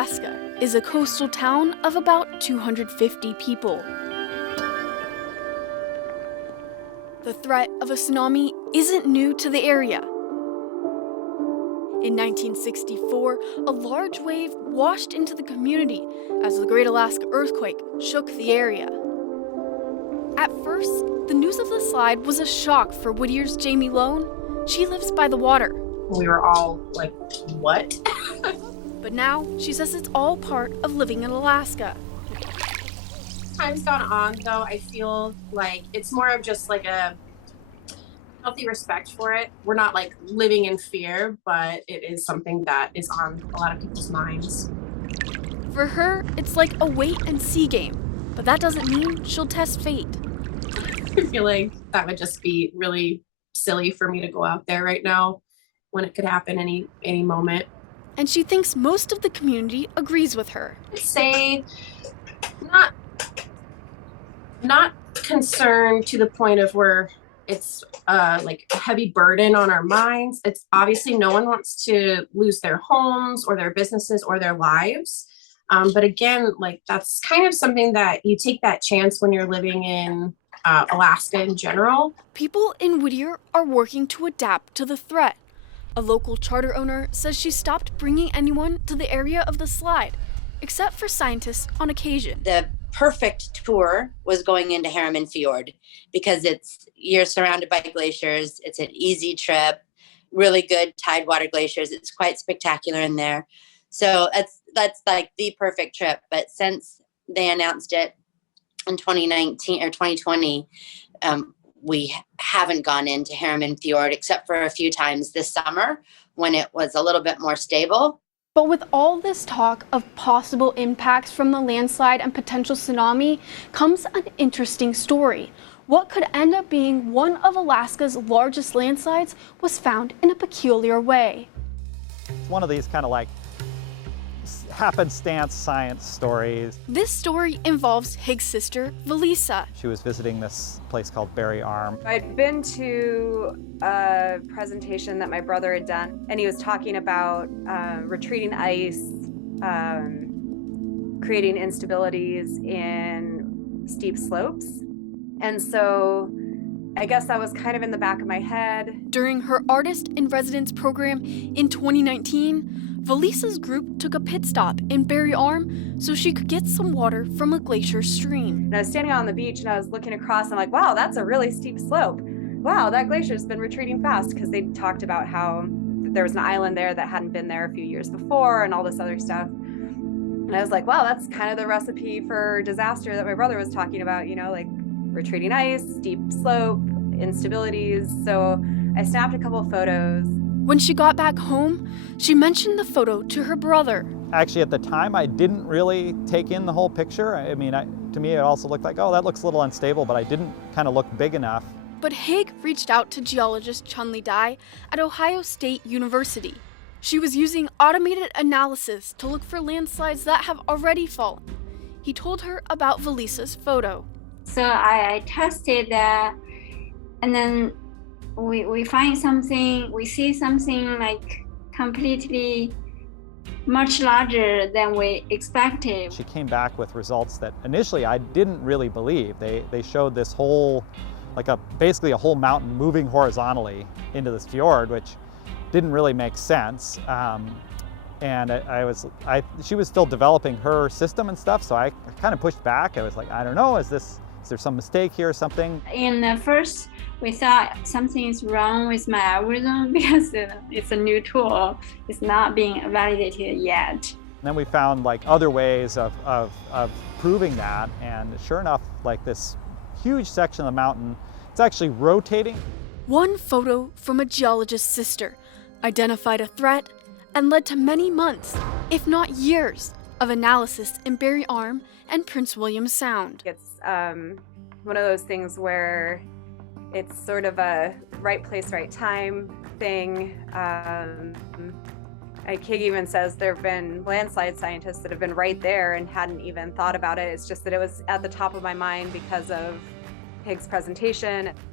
Alaska is a coastal town of about 250 people. The threat of a tsunami isn't new to the area. In 1964, a large wave washed into the community as the Great Alaska Earthquake shook the area. At first, the news of the slide was a shock for Whittier's Jamie Lone. She lives by the water. We were all like, what? But now, she says it's all part of living in Alaska. Time's gone on, though, I feel like it's more of just like a healthy respect for it. We're not like living in fear, but it is something that is on a lot of people's minds. For her, it's like a wait and see game, but that doesn't mean she'll test fate. I feel like that would just be really silly for me to go out there right now when it could happen any moment. And she thinks most of the community agrees with her. I'd say not concerned to the point of where it's like a heavy burden on our minds. It's obviously no one wants to lose their homes or their businesses or their lives. But again, like that's kind of something that you take that chance when you're living in Alaska in general. People in Whittier are working to adapt to the threat. A local charter owner says she stopped bringing anyone to the area of the slide, except for scientists on occasion. The perfect tour was going into Harriman Fjord because you're surrounded by glaciers. It's an easy trip, really good tidewater glaciers. It's quite spectacular in there. So that's like the perfect trip. But since they announced it in 2019 or 2020, we haven't gone into Harriman Fjord except for a few times this summer when it was a little bit more stable. But with all this talk of possible impacts from the landslide and potential tsunami comes an interesting story. What could end up being one of Alaska's largest landslides was found in a peculiar way. It's one of these kind of like happenstance science stories. This story involves Hig's sister, Valisa. She was visiting this place called Berry Arm. I'd been to a presentation that my brother had done, and he was talking about retreating ice, creating instabilities in steep slopes. And so I guess that was kind of in the back of my head. During her Artist in Residence program in 2019, Valisa's group took a pit stop in Berry Arm so she could get some water from a glacier stream. And I was standing on the beach and I was looking across and I'm like, wow, that's a really steep slope. Wow, that glacier's been retreating fast, because they talked about how there was an island there that hadn't been there a few years before and all this other stuff. And I was like, wow, that's kind of the recipe for disaster that my brother was talking about, like retreating ice, steep slope, instabilities. So I snapped a couple of photos. When she got back home, she mentioned the photo to her brother. Actually, at the time, I didn't really take in the whole picture. I mean, to me, it also looked like, oh, that looks a little unstable, but I didn't kind of look big enough. But Hig reached out to geologist Chunli Dai at Ohio State University. She was using automated analysis to look for landslides that have already fallen. He told her about Valisa's photo. So I tested that, and then we find something, we see something like completely much larger than we expected. She came back with results that initially I didn't really believe. They showed this whole, basically a whole mountain moving horizontally into this fjord, which didn't really make sense. And she was still developing her system and stuff, so I kind of pushed back. I was like, I don't know, is there some mistake here or something? In the first, we thought something is wrong with my algorithm because it's a new tool. It's not being validated yet. And then we found other ways of proving that, and sure enough, this huge section of the mountain, it's actually rotating. One photo from a geologist's sister identified a threat and led to many months, if not years, of analysis in Berry Arm and Prince William Sound. It's one of those things where it's sort of a right place, right time thing. Hig even says there have been landslide scientists that have been right there and hadn't even thought about it. It's just that it was at the top of my mind because of Hig's presentation.